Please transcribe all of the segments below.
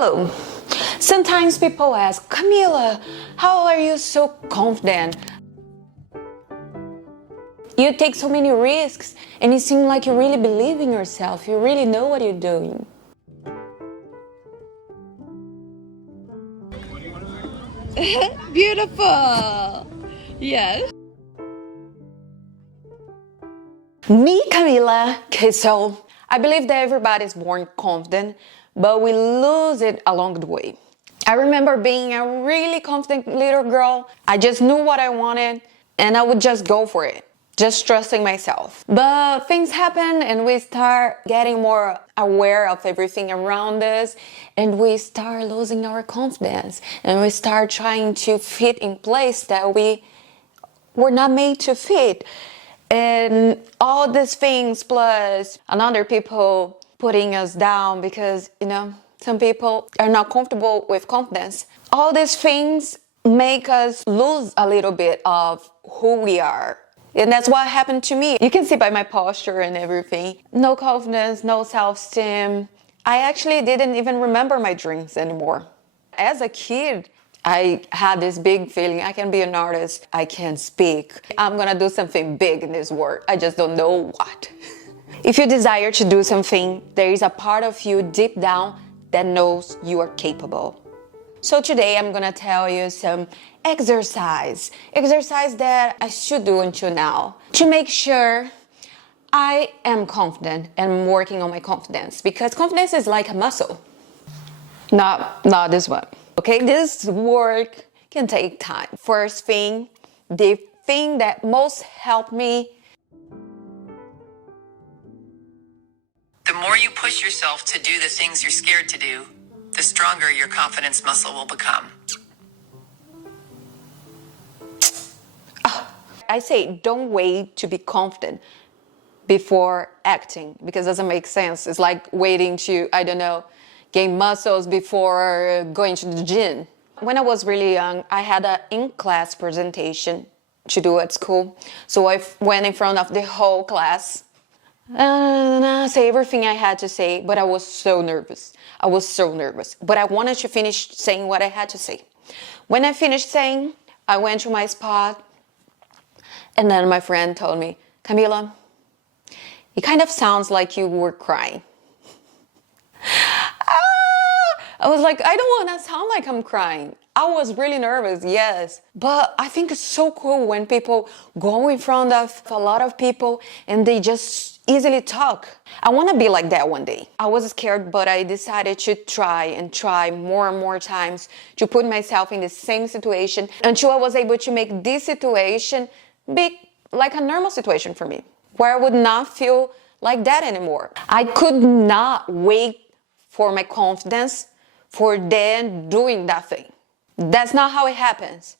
Hello. Sometimes people ask, Camila, how are you so confident? You take so many risks and you seem like you really believe in yourself. You really know what you're doing. Beautiful. Yes. Me, Camila, Kiesel. I believe that everybody is born confident, but we lose it along the way. I remember being a really confident little girl. I just knew what I wanted and I would just go for it, just trusting myself. But things happen and we start getting more aware of everything around us and we start losing our confidence and we start trying to fit in place that we were not made to fit. And all these things plus another people putting us down because, some people are not comfortable with confidence. All these things make us lose a little bit of who we are. And that's what happened to me. You can see by my posture and everything. No confidence, no self-esteem. I actually didn't even remember my dreams anymore. As a kid, I had this big feeling, I can be an artist, I can speak. I'm gonna do something big in this world. I just don't know what. If you desire to do something, there is a part of you deep down that knows you are capable. So today I'm gonna tell you some exercise that I should do until now to make sure I am confident and working on my confidence, because confidence is like a muscle. Not this one. Okay, this work can take time. First thing, the thing that most helped me. The more you push yourself to do the things you're scared to do, the stronger your confidence muscle will become. I say don't wait to be confident before acting, because it doesn't make sense. It's like waiting to, gain muscles before going to the gym. When I was really young, I had an in-class presentation to do at school. So I went in front of the whole class and I say everything I had to say, but I was so nervous. But I wanted to finish saying what I had to say. When I finished saying, I went to my spot and then my friend told me, Camila, it kind of sounds like you were crying. I was like, I don't want to sound like I'm crying. I was really nervous, yes. But I think it's so cool when people go in front of a lot of people and they just easily talk. I want to be like that one day. I was scared, but I decided to try more and more times to put myself in the same situation until I was able to make this situation be like a normal situation for me, where I would not feel like that anymore. I could not wait for my confidence for then doing that thing. That's not how it happens.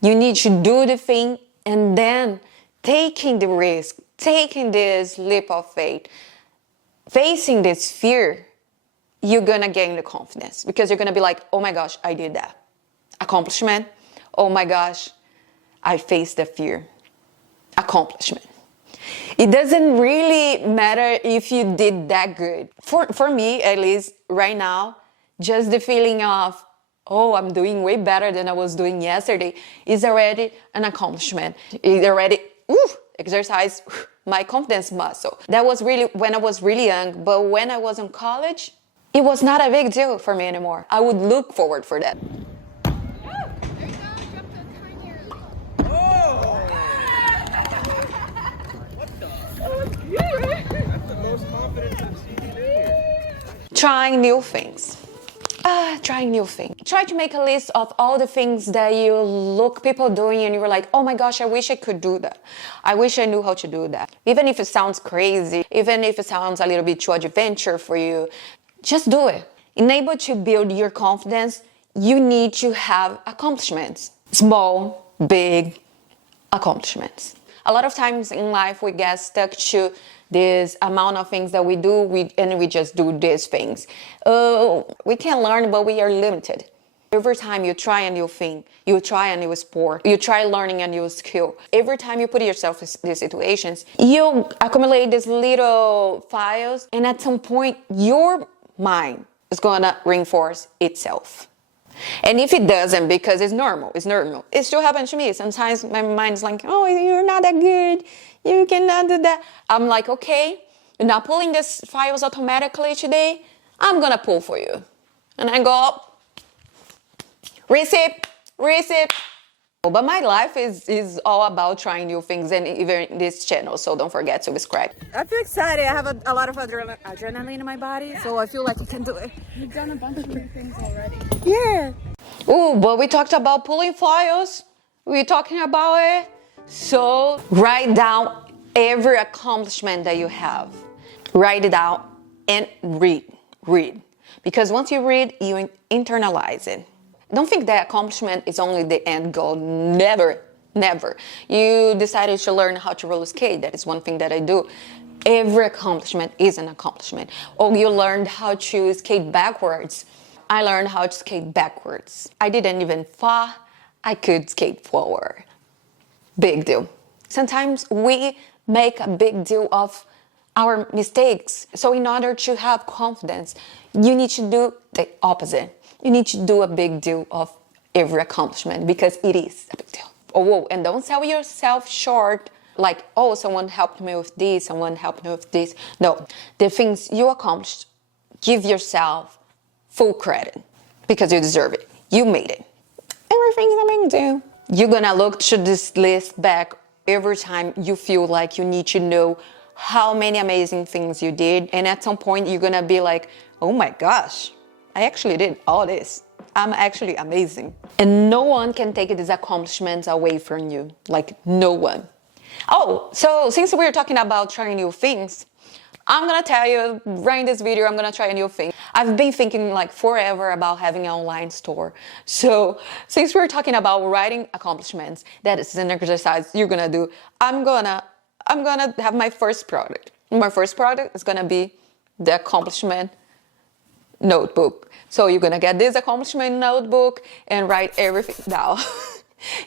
You need to do the thing and then taking the risk, taking this leap of faith, facing this fear, you're gonna gain the confidence because you're gonna be like, oh my gosh, I did that. Accomplishment. Oh my gosh, I faced the fear. Accomplishment. It doesn't really matter if you did that good. For me, at least right now, just the feeling of, oh, I'm doing way better than I was doing yesterday is already an accomplishment. It already exercised my confidence muscle. That was really when I was really young, but when I was in college, it was not a big deal for me anymore. I would look forward for that. Trying new things. Try to make a list of all the things that you look people doing and you were like, oh my gosh, I wish I could do that. I wish I knew how to do that. Even if it sounds crazy, even if it sounds a little bit too adventure for you, just do it. In able to build your confidence, you need to have accomplishments. Small, big accomplishments. A lot of times in life we get stuck to this amount of things that we do and we just do these things. We can learn, but we are limited. Every time you try a new thing, you try a new sport, you try learning a new skill. Every time you put yourself in these situations, you accumulate these little files and at some point your mind it's gonna reinforce itself. And if it doesn't, because it's normal, it still happens to me. Sometimes my mind's like, oh, you're not that good, you cannot do that. I'm like, okay, you're not pulling these files automatically today, I'm gonna pull for you. And I go, receipt. But my life is all about trying new things, and even this channel, so don't forget to subscribe. I feel excited. I have a lot of adrenaline in my body, so I feel like I can do it. You've done a bunch of new things already. Yeah. Ooh, but we talked about pulling files. We're talking about it. So write down every accomplishment that you have. Write it down and read. Because once you read, you internalize it. Don't think that accomplishment is only the end goal. Never. You decided to learn how to roller skate. That is one thing that I do. Every accomplishment is an accomplishment. Or you learned how to skate backwards. I learned how to skate backwards. I didn't even fall. I could skate forward. Big deal. Sometimes we make a big deal of our mistakes. So in order to have confidence, you need to do the opposite. You need to do a big deal of every accomplishment, because it is a big deal. Oh, and don't sell yourself short, like, oh, someone helped me with this, someone helped me with this. No, the things you accomplished, give yourself full credit, because you deserve it. You made it. Everything's a big deal. You're gonna look to this list back every time you feel like you need to know how many amazing things you did. And at some point, you're gonna be like, oh my gosh, I actually did all this. I'm actually amazing. And no one can take these accomplishments away from you. Like, no one. Oh, so since we're talking about trying new things, I'm gonna tell you, right in this video, I'm gonna try a new thing. I've been thinking like forever about having an online store. So since we're talking about writing accomplishments, that is an exercise you're gonna do. I'm gonna have my first product. My first product is gonna be the accomplishment notebook. So you're gonna get this accomplishment notebook and write everything down.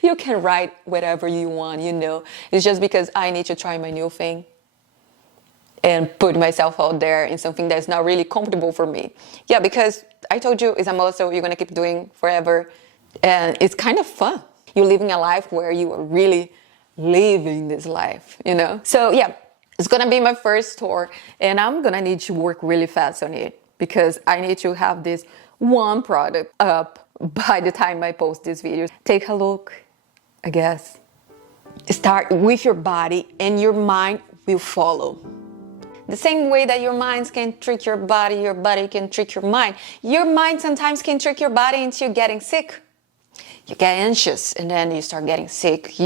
You can write whatever you want, you know. It's just because I need to try my new thing and put myself out there in something that's not really comfortable for me. Yeah, because I told you it's a muscle you're gonna keep doing forever, and it's kind of fun. You're living a life where you are really living this life, you know? So yeah, it's gonna be my first store, and I'm gonna need to work really fast on it, because I need to have this one product up by the time I post this video. Take a look, I guess. Start with your body, and your mind will follow. The same way that your minds can trick your body can trick your mind. Your mind sometimes can trick your body into getting sick. You get anxious, and then you start getting sick.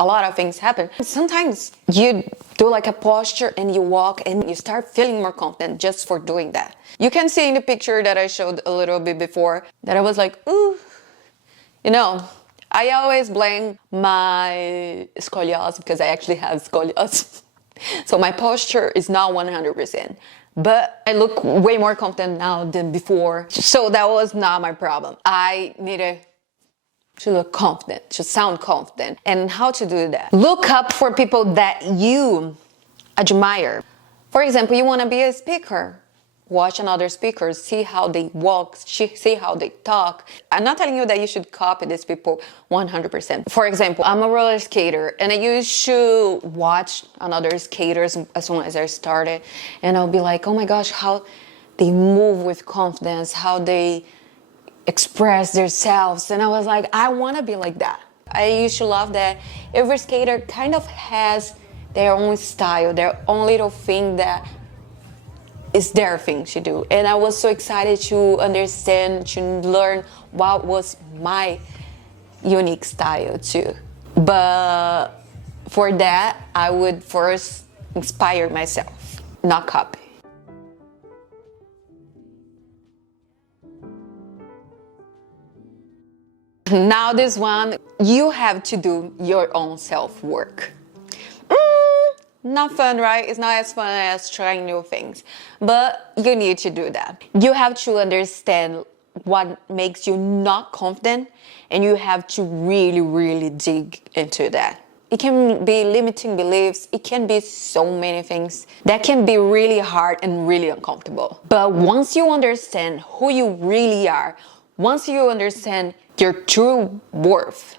A lot of things happen. Sometimes you do like a posture and you walk and you start feeling more confident just for doing that. You can see in the picture that I showed a little bit before that I was like, ooh, you know, I always blame my scoliosis, because I actually have scoliosis. So my posture is not 100%, but I look way more confident now than before. So that was not my problem. I needed to look confident, to sound confident. And how to do that? Look up for people that you admire. For example, you want to be a speaker. Watch another speakers, see how they walk, see how they talk. I'm not telling you that you should copy these people 100%. For example, I'm a roller skater, and I used to watch another skaters as soon as I started, and I'll be like, oh my gosh, how they move with confidence, how they express themselves. And I was like, I want to be like that. I used to love that every skater kind of has their own style, their own little thing that is their thing to do. And I was so excited to understand, to learn what was my unique style too. But for that, I would first inspire myself, not copy. Now this one, you have to do your own self-work. Not fun, right? It's not as fun as trying new things, but you need to do that. You have to understand what makes you not confident, and you have to really dig into that. It can be limiting beliefs. It can be so many things that can be really hard and really uncomfortable. But once you understand who you really are, once you understand your true worth,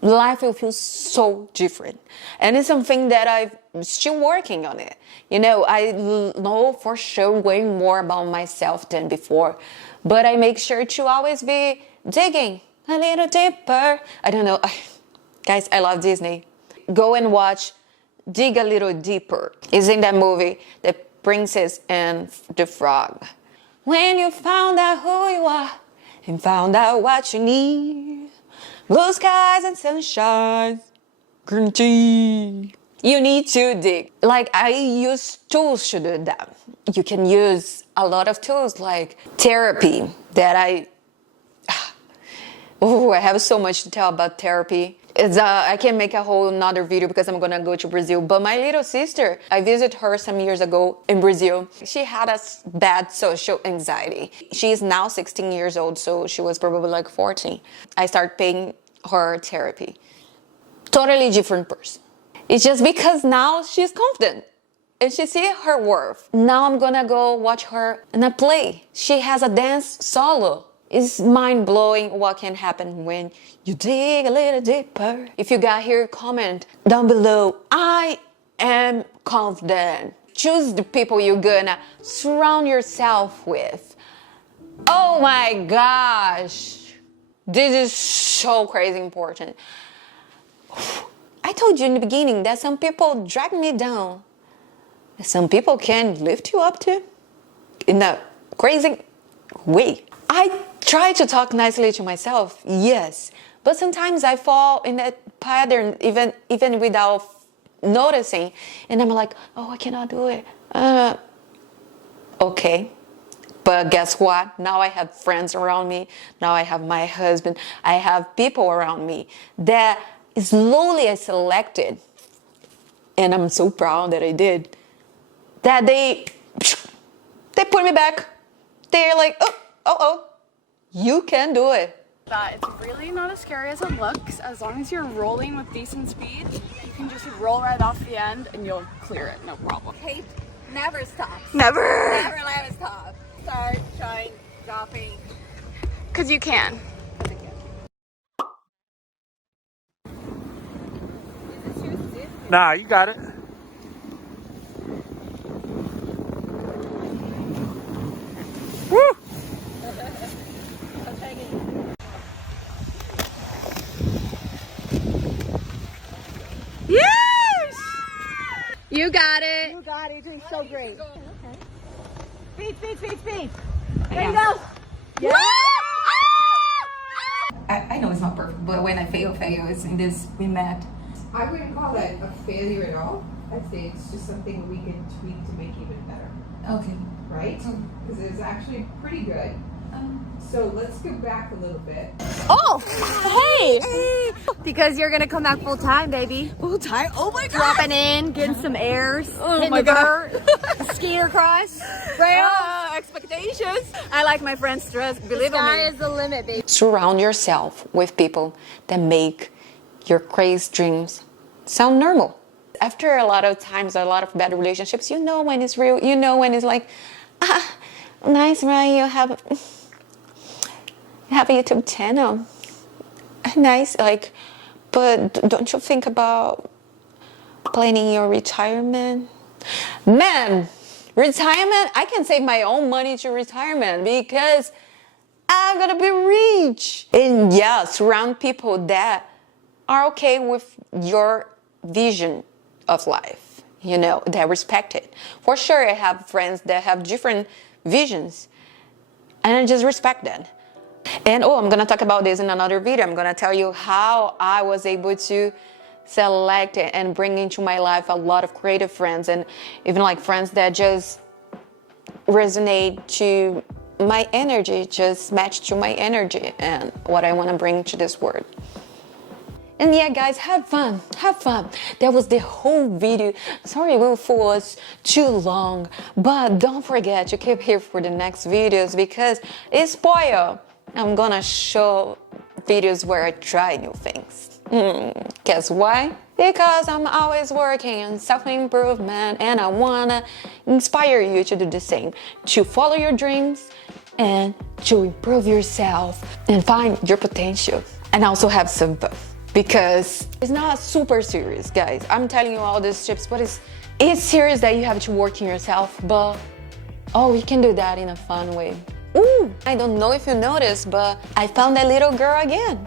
life will feel so different. And it's something that I'm still working on it. You know, I know for sure way more about myself than before, but I make sure to always be digging a little deeper. I don't know. Guys, I love Disney. Go and watch Dig a Little Deeper. It's in that movie, The Princess and the Frog. When you found out who you are and found out what you need, blue skies and sunshine, green tea. You need to dig. Like, I use tools to do that. You can use a lot of tools like therapy that I have so much to tell about therapy. I can make a whole another video because I'm gonna go to Brazil. But my little sister, I visited her some years ago in Brazil. She had a bad social anxiety. She is now 16 years old, so she was probably like 14. I started paying her therapy. Totally different person. It's just because now she's confident and she sees her worth. Now I'm gonna go watch her in a play. She has a dance solo. It's mind-blowing what can happen when you dig a little deeper. If you got here, comment down below. I am confident. Choose the people you're gonna surround yourself with. Oh my gosh. This is so crazy important. I told you in the beginning that some people drag me down. Some people can lift you up too. In a crazy way. I try to talk nicely to myself, yes, but sometimes I fall in that pattern even without noticing, and I'm like, oh, I cannot do it. Okay, but guess what? Now I have friends around me. Now I have my husband. I have people around me that slowly I selected, and I'm so proud that I did. That they put me back. They're like, oh, you can do it. That it's really not as scary as it looks. As long as you're rolling with decent speed, you can just roll right off the end and you'll clear it, no problem. Hate never stops. Never. Never let it stop. Start, shine, dropping. Because you can. Nah, you got it. Woo! Yes! You got it. You got it. You're doing so great. Okay. Speed. There you go. Yeah. I know it's not perfect, but when I fail, it's in this we met. I wouldn't call that a failure at all. I'd say it's just something we can tweak to make even better. Okay. Right? Because it's actually pretty good. So let's go back a little bit. Oh, hey. Because you're gonna come back full time, baby. Full time? Oh my god. Dropping in, getting some airs, hitting my the God. dirt, skiing across, rail. Expectations. I like my friends' stress. Believe The sky me. is the limit, baby. Surround yourself with people that make your crazy dreams sound normal. After a lot of times, a lot of bad relationships, you know when it's real. You know when it's like, nice, right? You have a YouTube channel. Nice, like, but don't you think about planning your retirement? Man, retirement, I can save my own money to retirement because I'm gonna be rich. And yeah, surround people that are okay with your vision of life, you know, that respect it. For sure, I have friends that have different visions, and I just respect that. And I'm gonna talk about this in another video. I'm gonna tell you how I was able to select and bring into my life a lot of creative friends, and even like friends that just resonate to my energy, just match to my energy and what I want to bring to this world. And yeah, guys, have fun. That was the whole video. Sorry if it was too long, but don't forget to keep here for the next videos because it's spoil. I'm gonna show videos where I try new things. Guess why? because I'm always working on self-improvement and I wanna inspire you to do the same, to follow your dreams and to improve yourself and find your potential and also have some fun. Because it's not super serious, guys. I'm telling you all these tips, but it's serious that you have to work in yourself, but oh, you can do that in a fun way. Ooh, I don't know if you noticed, but I found that little girl again.